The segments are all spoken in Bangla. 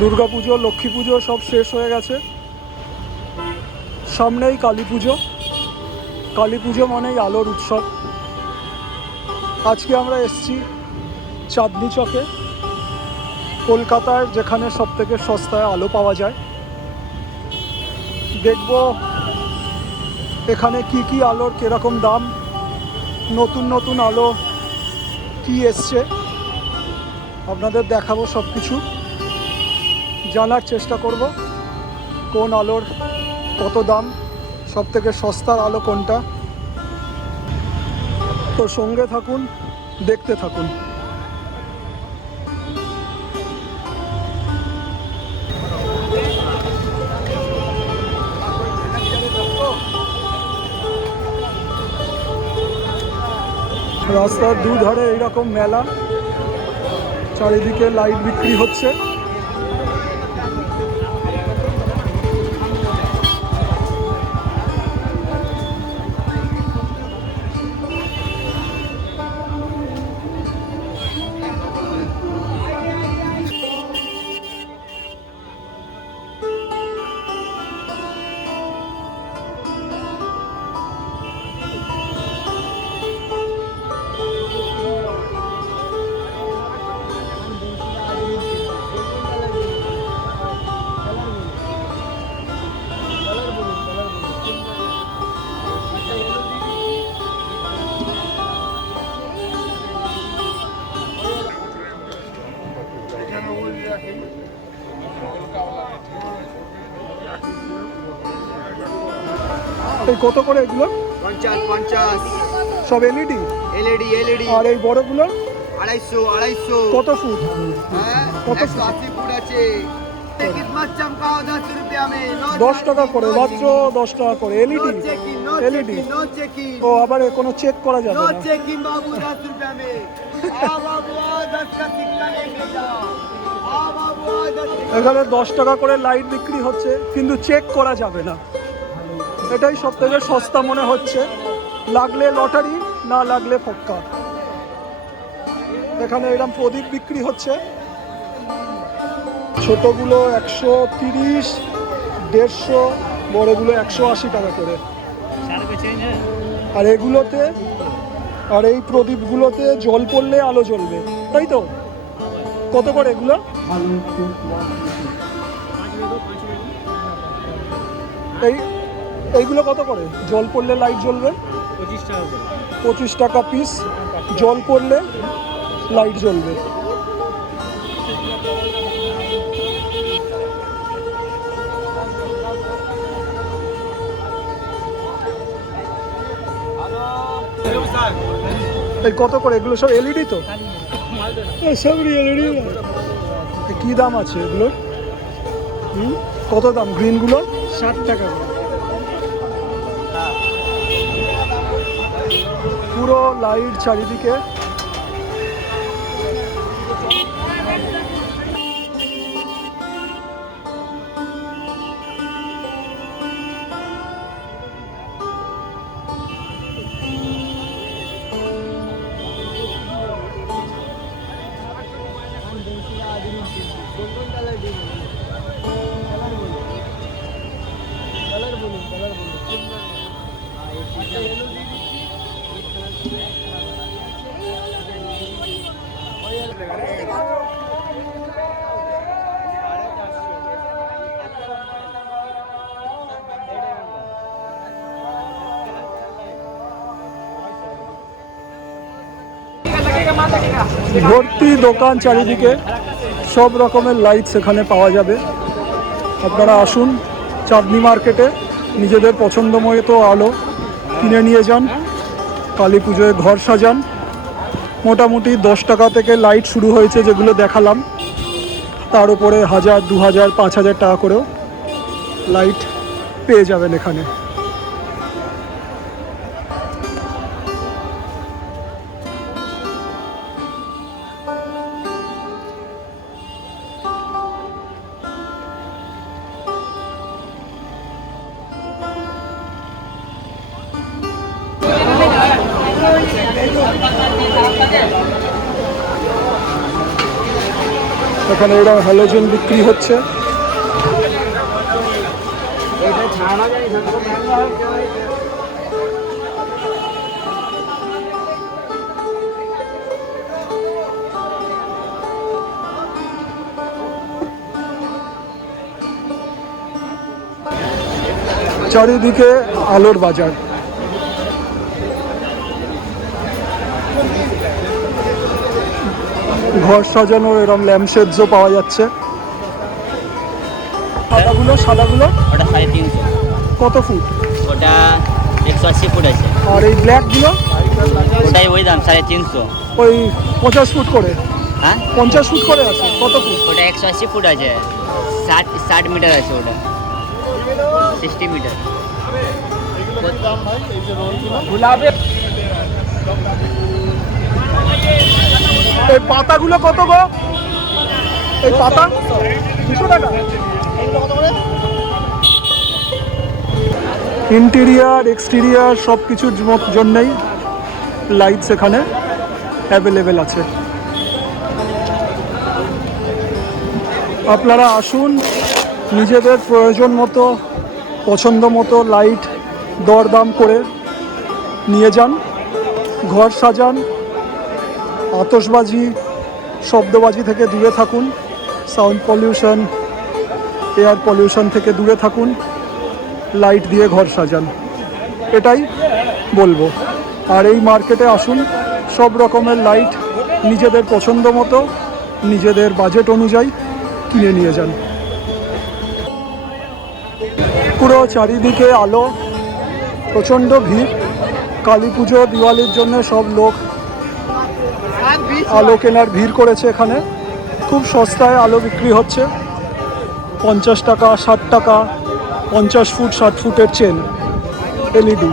দুর্গা পুজো, লক্ষ্মী পুজো সব শেষ হয়ে গেছে, সামনেই কালী পুজো। কালী পুজো মানেই আলোর উৎসব। আজকে আমরা এসেছি চাঁদনি চকে, কলকাতার যেখানে সবথেকে সস্তায় আলো পাওয়া যায়। দেখব এখানে কি কি আলোর কীরকম দাম, নতুন নতুন আলো কি এসছে আপনাদের দেখাবো। সব কিছু জানার চেষ্টা করব কোন আলোর কত দাম, সবথেকে সস্তার আলো কোনটা। তো সঙ্গে থাকুন, দেখতে থাকুন। রাস্তার দুধারে এইরকম মেলা, চারিদিকে লাইট বিক্রি হচ্ছে। এই কত করে এগুলো? 50 সব এলইডি? এলইডি। আর এই বড়গুলো 250 কত ফুট? কত ফুট? 180 ফুট আছে। किस्मत चमकाओ 10 रुपया में। 10 টাকা করে মাত্র, 10 টাকা করে এলইডি। LED no checking. ও আবার কোনো চেক করা যাবে नो না? चेकिंग बाबू 10 रुपया में। आ बाबू 10 का सिक्का लेके जाओ। आ बाबू 10। এখানে 10 টাকা করে লাইট বিক্রি হচ্ছে, কিন্তু চেক করা যাবে না। এটাই সবথেকে সস্তা মনে হচ্ছে। লাগলে লটারি, না লাগলে ফক্কা। এখানে এরকম প্রদীপ বিক্রি হচ্ছে, ছোটগুলো 130, 150, বড়গুলো 180 টাকা করে। আর এগুলোতে, আর এই প্রদীপগুলোতে জল পড়লে আলো জ্বলবে, তাই তো? কত করে এগুলো? এইগুলো কত করে জল পড়লে লাইট জ্বলবে? 25 টাকা পিস, জল পড়লে লাইট জ্বলবে। এই কত করে এগুলো? সব এলইডি তো? সব এলইডি। কি দাম আছে এগুলোর? কত দাম গ্রিনগুলো? 60 টাকা। পুরো লাইট চারিদিকে। ভর্তি দোকান চারিদিকে, সব রকমের লাইটস এখানে পাওয়া যাবে। আপনারা আসুন চাঁদনি মার্কেটে, নিজেদের পছন্দ মতো আলো কিনে নিয়ে যান, কালী পুজোয় ঘর সাজান। মোটামুটি 10 টাকা থেকে লাইট শুরু হয়েছে, যেগুলো দেখালাম। তার উপরে 1000, 2000, 5000 টাকা করেও লাইট পেয়ে যাবেন এখানে। এখানে এরা হ্যালোজেন বিক্রি হচ্ছে। চারিদিকে আলোর বাজার। ঘর সাজানো এরম ল্যাম্পশেডও পাওয়া যাচ্ছে। সাদাগুলো ওটা 350। কত ফুট? ওটা 180 ফুট আছে। আর এই ব্ল্যাকগুলো ওটাই ওই দাম 350। ওই 50 ফুট করে, হ্যাঁ 50 ফুট করে আছে। কত ফুট? ওটা 180 ফুট আছে। 60 মিটার আছে ওটা, 60 মিটার। এই পাতাগুলো কত গো? এই পাতা 200 টাকা। ইন্টেরিয়ার এক্সটেরিয়ার সব কিছুর জন্যই লাইটস এখানে অ্যাভেলেবেল আছে। আপনারা আসুন, নিজেদের প্রয়োজন মতো পছন্দ মতো লাইট দরদাম করে নিয়ে যান, ঘর সাজান। আতশবাজি শব্দবাজি থেকে দূরে থাকুন, সাউন্ড পলিউশন এয়ার পলিউশন থেকে দূরে থাকুন, লাইট দিয়ে ঘর সাজান, এটাই বলবো। আর এই মার্কেটে আসুন, সব রকমের লাইট নিজেদের পছন্দ মতো নিজেদের বাজেট অনুযায়ী কিনে নিয়ে যান। পুরো চারিদিকে আলো, প্রচণ্ড ভিড়। কালী পুজো দিওয়ালির জন্য সব লোক আলো কেনার ভিড় করেছে এখানে। খুব সস্তায় আলো বিক্রি হচ্ছে, 50 টাকা 60 টাকা, 50 ফুট 60 ফুটের চেন এলইডি।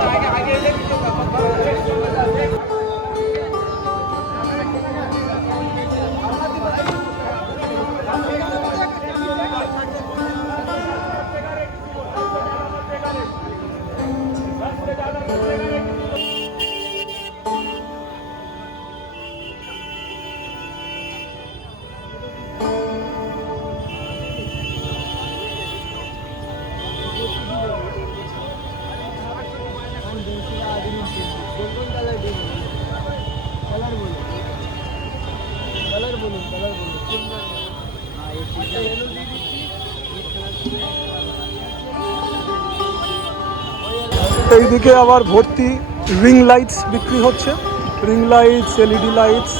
এইদিকে আবার ভর্তি রিং লাইটস বিক্রি হচ্ছে, রিং লাইটস, এলইডি লাইটস।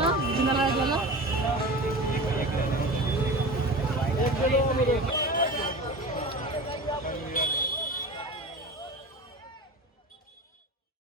ना